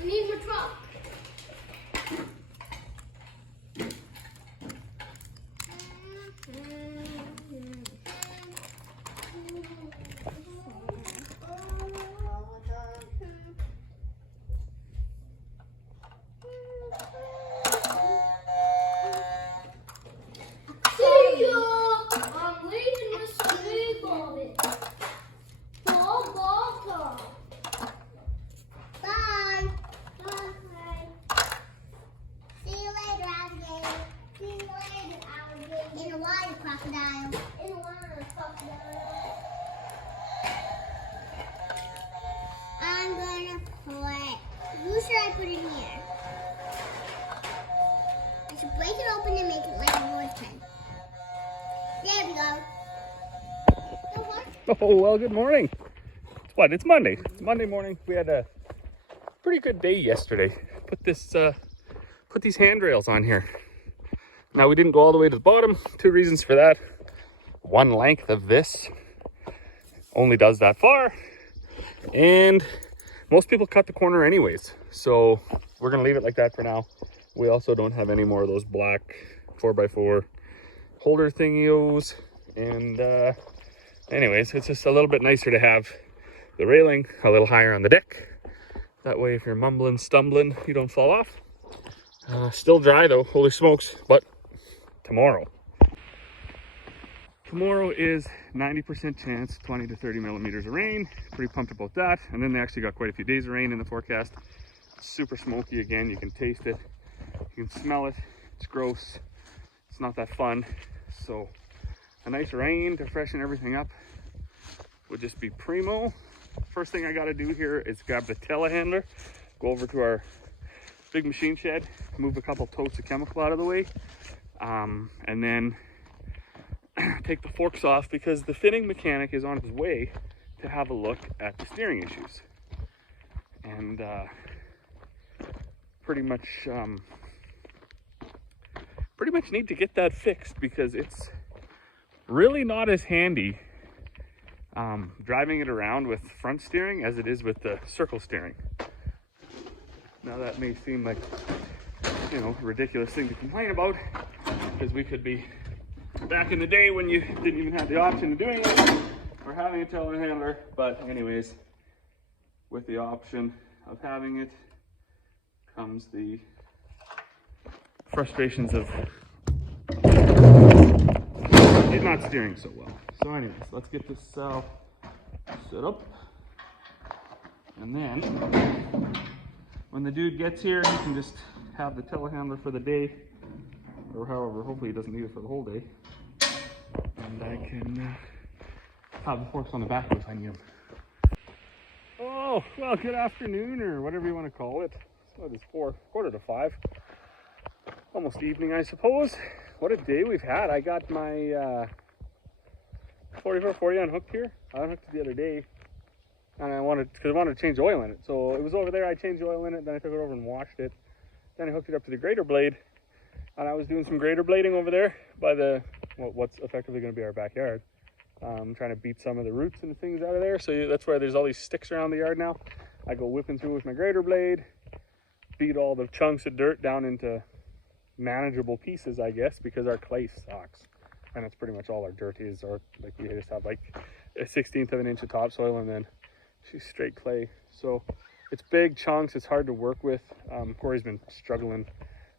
We need more truck. See ya! I'm leaving Mr. Big on it. Ball top. Bye. Bye. See you later, alligator. See you later, alligator. In the water, crocodile. In the water, crocodile. I'm gonna put. Who should I put in here? I should break it open and make it like a wood pen. There we go. Oh, well, good morning. It's what? It's Monday. It's Monday morning. We had a pretty good day yesterday. Put these handrails on here. Now, we didn't go all the way to the bottom. Two reasons for that. One length of this only does that far. And most people cut the corner anyways. So we're going to leave it like that for now. We also don't have any more of those black 4x4 holder thingios. And anyways, it's just a little bit nicer to have the railing a little higher on the deck. That way, if you're mumbling, stumbling, you don't fall off. Still dry though, holy smokes. But tomorrow is 90% chance, 20 to 30 millimeters of rain. Pretty pumped about that. And then they actually got quite a few days of rain in the forecast. Super smoky again, you can taste it, you can smell it. It's gross, it's not that fun. So a nice rain to freshen everything up would just be primo. First thing I got to do here is grab the telehandler, go over to our big machine shed, move a couple totes of chemical out of the way, and then take the forks off because the fitting mechanic is on his way to have a look at the steering issues. And pretty much need to get that fixed because it's really not as handy driving it around with front steering as it is with the circle steering. Now that may seem like, you know, a ridiculous thing to complain about because we could be back in the day when you didn't even have the option of doing it or having a telehandler. But anyways, with the option of having it comes the frustrations of it not steering so well. So anyways, let's get this set up. And then when the dude gets here, he can just have the telehandler for the day, or however, hopefully he doesn't need it for the whole day. And I can have the forks on the back if I need them. Oh, well, good afternoon, or whatever you want to call it. So it is 4:45. Almost evening, I suppose. What a day we've had. I got my 4440 unhooked here. I unhooked it the other day. And I wanted to change oil in it. So it was over there, I changed the oil in it, then I took it over and washed it. Then I hooked it up to the grater blade. And I was doing some grater blading over there by what's effectively going to be our backyard. Trying to beat some of the roots and things out of there. So that's where there's all these sticks around the yard now. I go whipping through with my grater blade, beat all the chunks of dirt down into manageable pieces, I guess, because our clay sucks. And that's pretty much all our dirt is, or like we just have like a 1/16 of an inch of topsoil and then straight clay. So it's big chunks, it's hard to work with. Corey's been struggling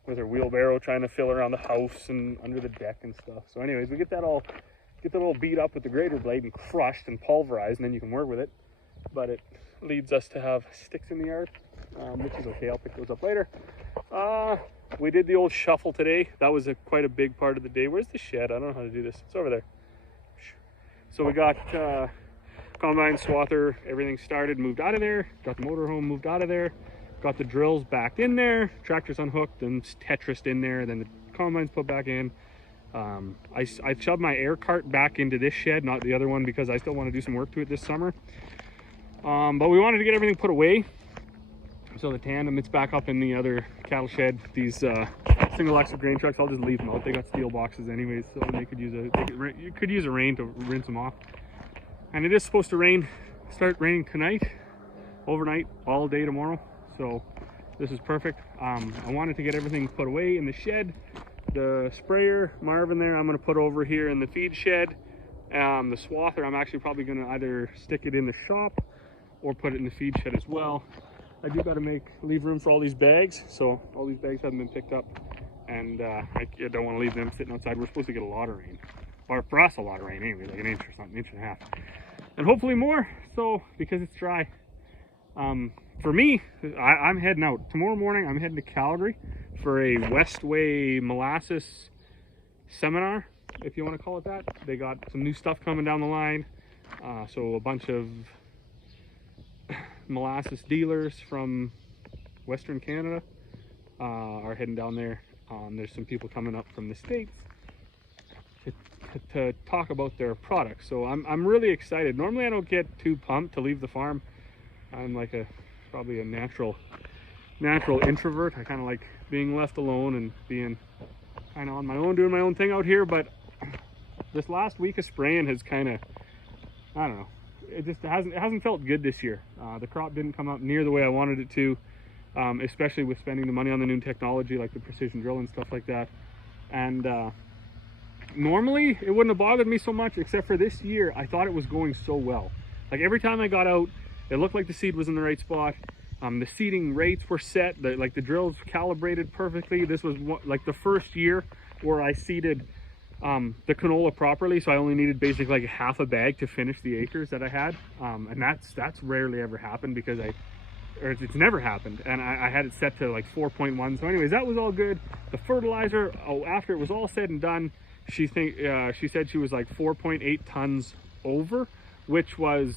with her wheelbarrow trying to fill around the house and under the deck and stuff. So anyways, we get that all beat up with the grater blade and crushed and pulverized, and then you can work with it. But it leads us to have sticks in the yard, which is okay. I'll pick those up later. We did the old shuffle today. That was quite a big part of the day. Where's the shed? I don't know how to do this. It's over there. So we got combine, swather, everything started, moved out of there. Got the motorhome moved out of there. Got the drills back in there. Tractor's unhooked and Tetrised in there. Then the combine's put back in. I shoved my air cart back into this shed, not the other one, because I still want to do some work to it this summer. But we wanted to get everything put away. So the tandem, it's back up in the other cattle shed. These single axle grain trucks, I'll just leave them out. They got steel boxes anyways, so they could use you could use a rain to rinse them off. And it is supposed to start raining tonight, overnight, all day tomorrow. So this is perfect. I wanted to get everything put away in the shed. The sprayer, Marvin there, I'm gonna put over here in the feed shed. The swather, I'm actually probably gonna either stick it in the shop or put it in the feed shed as well. I do got to leave room for all these bags, so all these bags haven't been picked up, and I don't want to leave them sitting outside. We're supposed to get a lot of rain, or for us a lot of rain anyway, like an inch or something, inch and a half, and hopefully more. So because it's dry, for me, I'm heading out tomorrow morning. I'm heading to Calgary for a Westway molasses seminar, if you want to call it that. They got some new stuff coming down the line, so a bunch of molasses dealers from Western Canada are heading down there. There's some people coming up from the States to talk about their products, so I'm really excited. Normally I don't get too pumped to leave the farm. I'm like probably a natural introvert. I kind of like being left alone and being kind of on my own, doing my own thing out here. But this last week of spraying has kind of, I don't know, it hasn't felt good this year. The crop didn't come out near the way I wanted it to, especially with spending the money on the new technology like the precision drill and stuff like that. And normally it wouldn't have bothered me so much, except for this year I thought it was going so well. Like every time I got out, it looked like the seed was in the right spot. The seeding rates were set, like the drills calibrated perfectly. This was like the first year where I seeded the canola properly, so I only needed basically like half a bag to finish the acres that I had, and that's rarely ever happened because it's never happened, and I had it set to like 4.1. So anyways, that was all good. The fertilizer, after it was all said and done, she said she was like 4.8 tons over, which was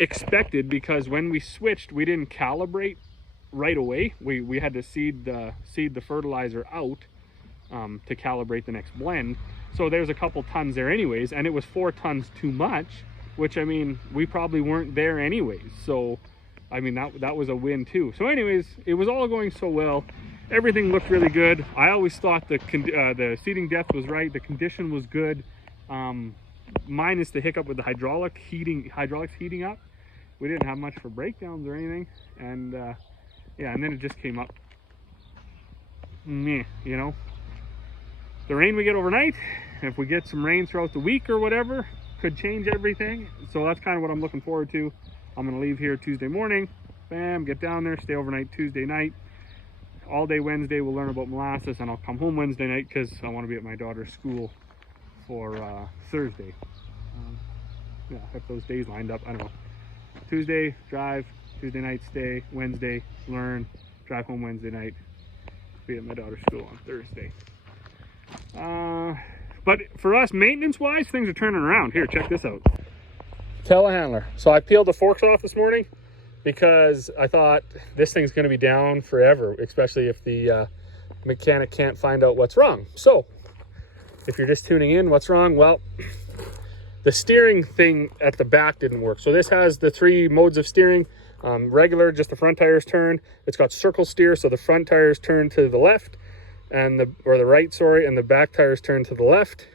expected because when we switched, we didn't calibrate right away. We had to seed the fertilizer out to calibrate the next blend. So there's a couple tons there anyways, and it was 4 tons too much, which, I mean, we probably weren't there anyways. So I mean, that was a win too. So anyways, it was all going so well. Everything looked really good. I always thought the seeding depth was right. The condition was good. Minus the hiccup with the hydraulics heating up. We didn't have much for breakdowns or anything. And yeah, and then it just came up. Meh, you know. The rain we get overnight, if we get some rain throughout the week or whatever, could change everything. So that's kind of what I'm looking forward to. I'm gonna leave here Tuesday morning, bam, get down there, stay overnight Tuesday night. All day Wednesday we'll learn about molasses, and I'll come home Wednesday night because I want to be at my daughter's school for Thursday. Yeah, I have those days lined up. I don't know. Tuesday, drive, Tuesday night, stay, Wednesday, learn, drive home Wednesday night, be at my daughter's school on Thursday. But for us, maintenance-wise, things are turning around. Here, check this out. Telehandler. So I peeled the forks off this morning because I thought this thing's going to be down forever, especially if the mechanic can't find out what's wrong. So if you're just tuning in, what's wrong? Well, the steering thing at the back didn't work. So this has the 3 modes of steering. Regular, just the front tires turn. It's got circle steer, so the front tires turn to the left, and the right, sorry, and the back tires turn to the left,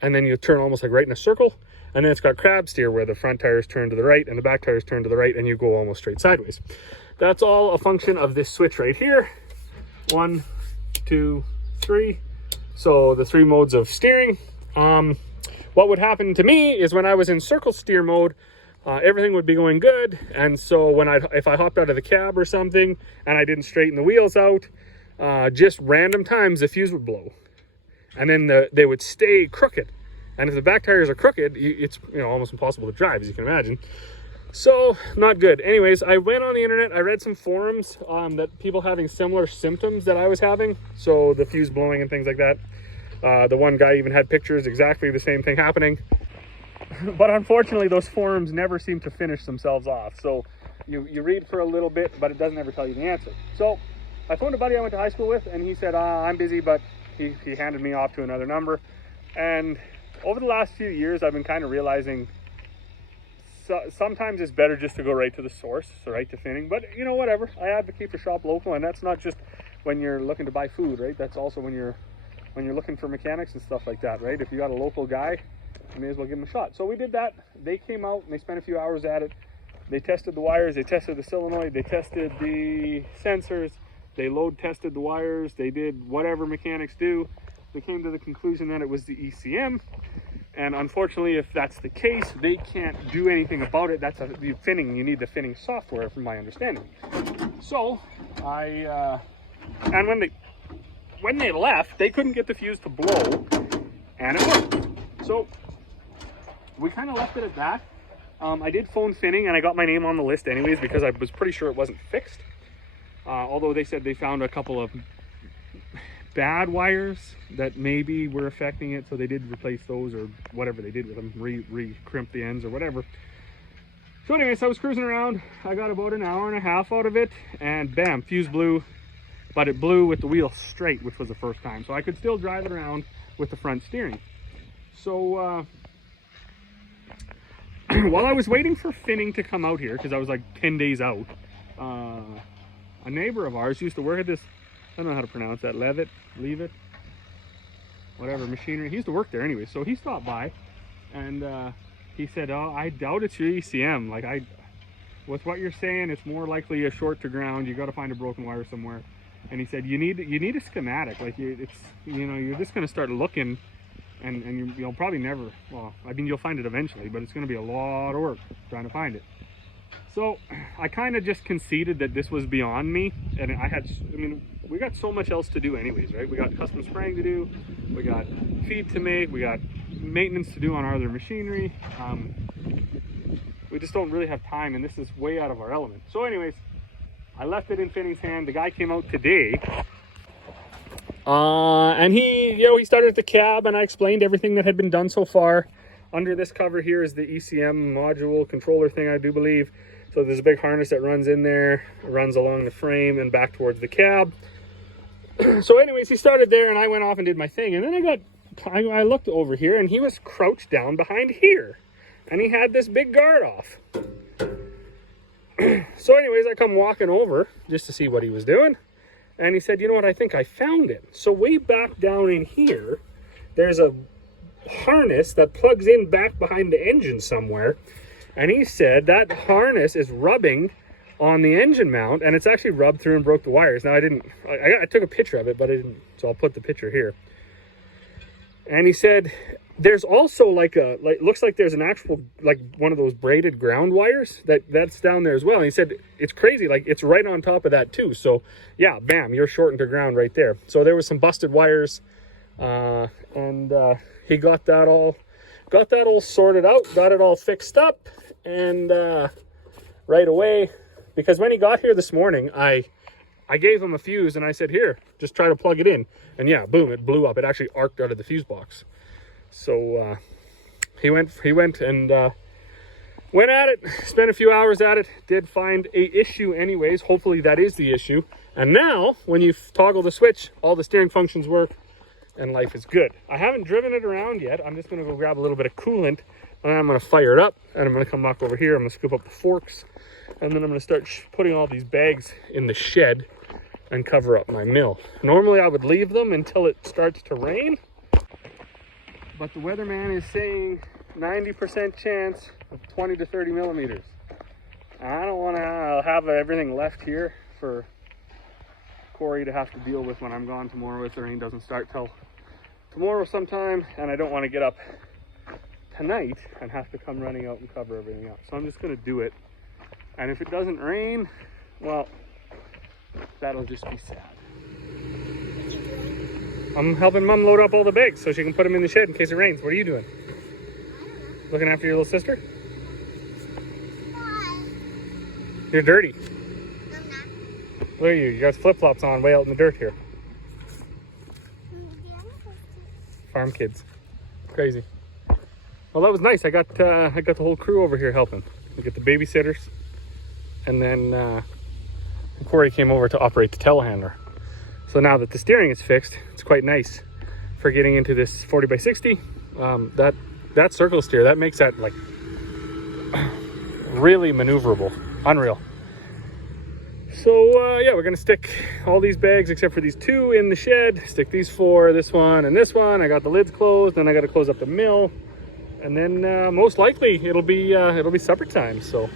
and then you turn almost like right in a circle. And then it's got crab steer, where the front tires turn to the right and the back tires turn to the right, and you go almost straight sideways. That's all a function of this switch right here. 1, 2, 3. So the 3 modes of steering. What would happen to me is when I was in circle steer mode, everything would be going good. And so if I hopped out of the cab or something and I didn't straighten the wheels out, just random times the fuse would blow, and then they would stay crooked. And if the back tires are crooked, it's almost impossible to drive, as you can imagine. So not good. Anyways, I went on the internet. I read some forums that people having similar symptoms that I was having. So the fuse blowing and things like that. The one guy even had pictures, exactly the same thing happening. But unfortunately, those forums never seem to finish themselves off. So you read for a little bit, but it doesn't ever tell you the answer. So I phoned a buddy I went to high school with, and he said, I'm busy, but he handed me off to another number. And over the last few years, I've been kind of realizing sometimes it's better just to go right to the source, so right to finning. But you know, whatever. I advocate for shop local, and that's not just when you're looking to buy food, right? That's also when you're looking for mechanics and stuff like that, right? If you got a local guy, you may as well give him a shot. So we did that. They came out and they spent a few hours at it. They tested the wires, they tested the solenoid, they tested the sensors, they load tested the wires, they did whatever mechanics do. They came to the conclusion that it was the ECM. And unfortunately, if that's the case, they can't do anything about it. That's the finning. You need the finning software, from my understanding. So and when they left, they couldn't get the fuse to blow, and it worked. So we kind of left it at that. I did phone finning, and I got my name on the list anyways because I was pretty sure it wasn't fixed. Although they said they found a couple of bad wires that maybe were affecting it, so they did replace those or whatever they did with them, re-crimp the ends or whatever. So anyways, I was cruising around. I got about an hour and a half out of it, and bam, fuse blew, but it blew with the wheel straight, which was the first time. So I could still drive it around with the front steering. So while I was waiting for finning to come out here, because I was like 10 days out, a neighbor of ours used to work at this, I don't know how to pronounce that, Leave it, whatever, machinery. He used to work there anyway, so he stopped by, and he said, "Oh, I doubt it's your ECM. Like, with what you're saying, it's more likely a short to ground. You got to find a broken wire somewhere." And he said, "You need a schematic. Like, you're just going to start looking, and you'll probably never. Well, I mean, you'll find it eventually, but it's going to be a lot of work trying to find it." So I kind of just conceded that this was beyond me, and we got so much else to do anyways, right? We got custom spraying to do, we got feed to make, we got maintenance to do on our other machinery. We just don't really have time, and this is way out of our element. So anyways, I left it in Finning's hand. The guy came out today, and he started at the cab, and I explained everything that had been done so far. Under this cover here is the ECM module controller thing, I do believe. So there's a big harness that runs in there, runs along the frame and back towards the cab. So anyways, he started there, and I went off and did my thing. And then I looked over here, and he was crouched down behind here, and he had this big guard off. So anyways, I come walking over just to see what he was doing. And he said, "You know what, I think I found it." So way back down in here, there's a harness that plugs in back behind the engine somewhere. And he said that harness is rubbing on the engine mount, and it's actually rubbed through and broke the wires. Now I took a picture of it, but I didn't, so I'll put the picture here. And he said there's also looks like there's an actual, like one of those braided ground wires that's down there as well. And he said it's crazy, like it's right on top of that too. So yeah, bam, you're shortened to ground right there. So there was some busted wires, and he got that all sorted out, got it all fixed up, and right away, because when he got here this morning, I gave him a fuse, and I said, "Here, just try to plug it in." And yeah, boom, it blew up. It actually arced out of the fuse box. So he went and went at it, spent a few hours at it, did find a issue anyways. Hopefully that is the issue. And now when you toggle the switch, all the steering functions work, and life is good. I haven't driven it around yet. I'm just going to go grab a little bit of coolant, and I'm going to fire it up, and I'm going to come back over here. I'm going to scoop up the forks, and then I'm going to start putting all these bags in the shed and cover up my mill. Normally I would leave them until it starts to rain, but the weatherman is saying 90% chance of 20 to 30 millimeters. I don't want to have everything left here for Corey to have to deal with when I'm gone tomorrow if the rain doesn't start till tomorrow sometime, and I don't want to get up tonight and have to come running out and cover everything up. So I'm just going to do it, and if it doesn't rain, well, that'll just be sad. I'm helping Mom load up all the bags so she can put them in the shed in case it rains. What are you doing? Looking after your little sister? You're dirty. I'm not. Look at you. You got flip-flops on way out in the dirt here. Farm kids. Crazy. Well, that was nice. I got the whole crew over here helping. We got the babysitters, and then Corey came over to operate the telehandler. So now that the steering is fixed, it's quite nice for getting into this 40x60. That circle steer, that makes that like really maneuverable. Unreal. So yeah, we're gonna stick all these bags except for these 2 in the shed. Stick these 4, this one and this one. I got the lids closed, then I got to close up the mill, and then most likely it'll be supper time. So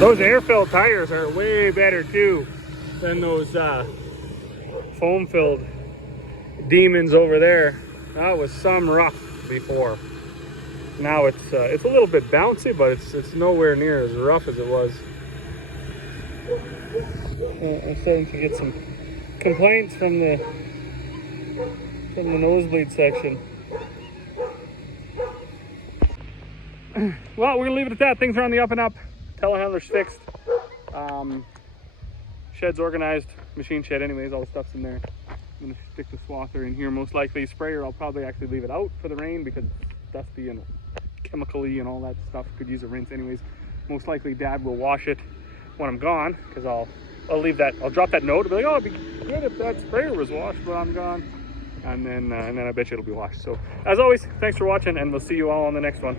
those air-filled tires are way better too than those foam-filled demons over there. That was some rough before. Now it's a little bit bouncy, but it's nowhere near as rough as it was. I'm starting to get some complaints from the nosebleed section. Well, we're gonna leave it at that. Things are on the up and up. Telehandler's fixed. Shed's organized. Machine shed anyways, all the stuff's in there. I'm gonna stick the swather in here most likely. Sprayer, I'll probably actually leave it out for the rain because it's dusty and chemical-y and all that stuff. Could use a rinse anyways. Most likely Dad will wash it when I'm gone, because I'll leave that, I'll drop that note. I'll be like, oh, it'd be good if that sprayer was washed, but I'm gone. And then I bet you it'll be washed. So as always, thanks for watching, and we'll see you all on the next one.